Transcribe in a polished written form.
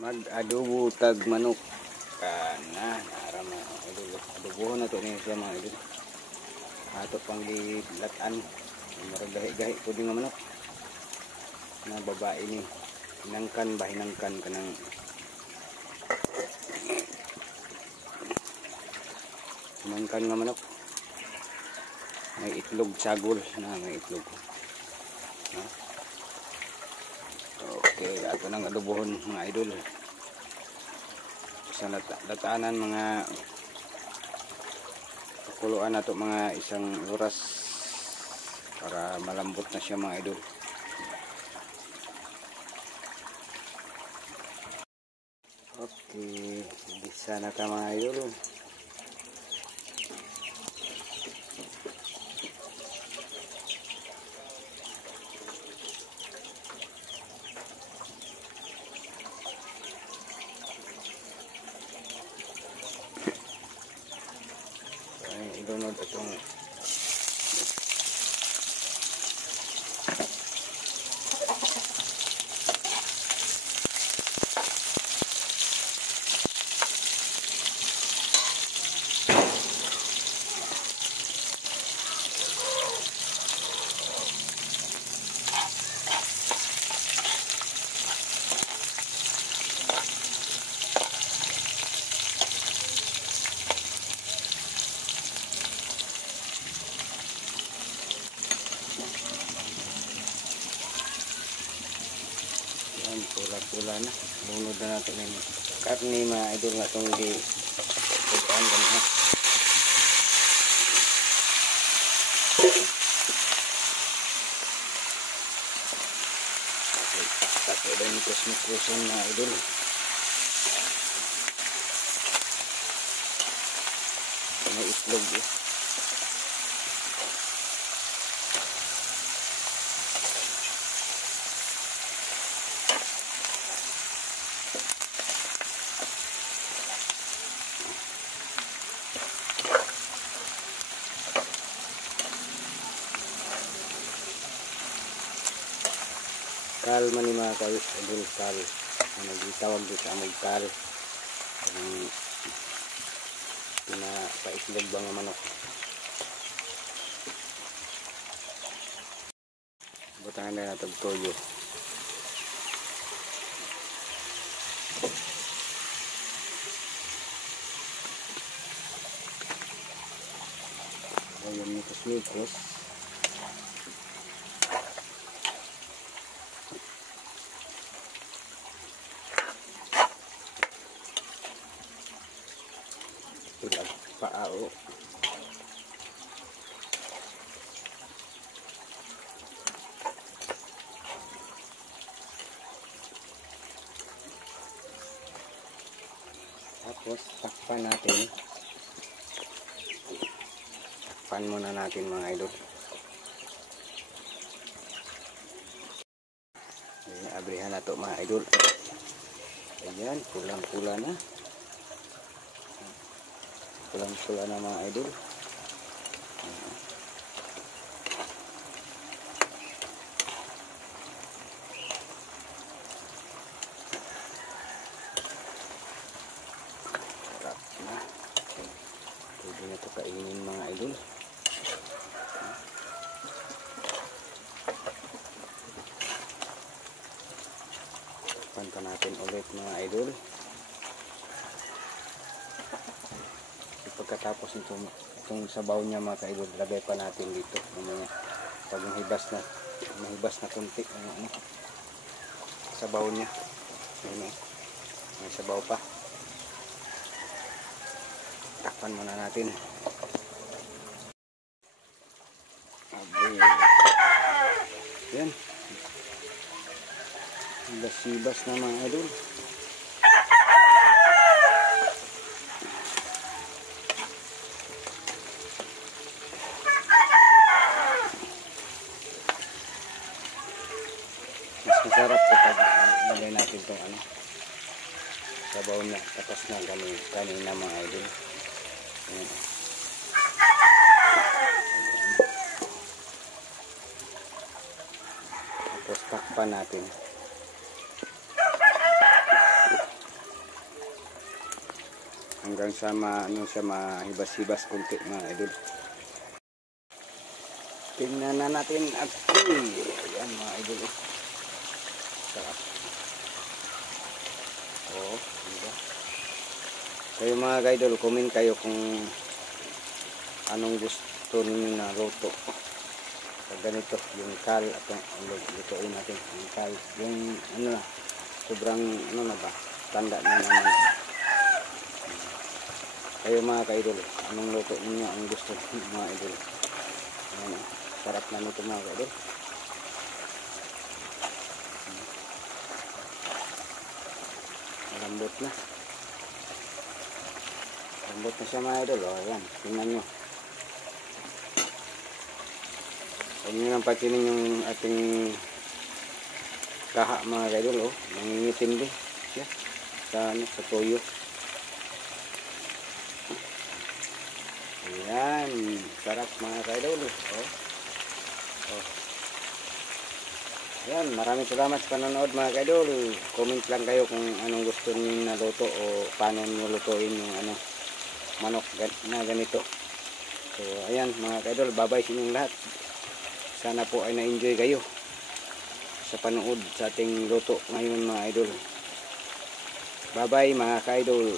Mag-adobo tag manok kana nara mga idol. Adobohon na to niya siya mga idol. Ato pang gilatan marag gahi-gahi po din nga manok na babae ni hinangkan ba hinangkan kanang hinangkan nga manok may itlog sagol na may itlog. Okay, ato nang adobohon mga idol sa latanan mga pakuluan na to mga isang oras para malambot na siya mga idol. Okay, bisa na ka mga idol. Idunod itong pula-pula na bunod na natin ng karne mga idol nga itong di pagkaan ganyan. Tapo din ito smukroson mga idol. May itlog eh. Kal man ni mga idol, kal ang nagtawag dito sa among kal ang pinapaitlog ba nga manok. Butangan na natin toyo. Ayan mikos-mikos. Paao. Tapos takpan natin. Takpan muna natin mga idol. Ayan, abrihan na to mga idol. Ayan, pulang-pula na. Pulang-pula na mga idol. Sarap na. Pwede na ito kainin mga idol. Panta natin ulit mga idol. Pagkatapos itong sabaw niya mga kaidol, lagay pa natin dito mamaya pag mahibas na kunti ang sabaw niya. May sabaw pa. Takpan muna natin. Yan, hibas na mga idol. Masarap kapag lagay natin itong sabaw niya tapos na kanina mga idol. Ayan. Tapos takpan natin. hanggang sa ano siya mahibas-hibas konti mga idol. Tingnan na natin at ayan mga idol. Sarap. Oo, diba? Kayo mga idol, comment kayo kung anong gusto niyo na luto. Pag ganito, yung kal at lutuin natin. Yung kal, yung ano na, sobrang ano na ba, tanda na naman. Kayo mga ka-idol, anong luto ninyo ang gusto mga idol? Ayan, sarap na nito mga ka-idol. Lambot na. Lambot na siya mga idol. O, ayan, tingnan nyo. Huwag nyo lang patinin yung ating kaha mga ka-idol. O, nangingitim din siya sa toyo. Ayan, sarap mga ka-idol. O. Ayan, maraming salamat sa panonood mga ka-idol. Comment lang kayo kung anong gusto niyo na luto o paano niyo lutuin yung ano, manok na ganito. So, ayan mga ka-idol, bye-bye sa inyong lahat. Sana po ay na-enjoy kayo sa panood sa ating luto ngayon mga idol. Bye-bye mga ka-idol.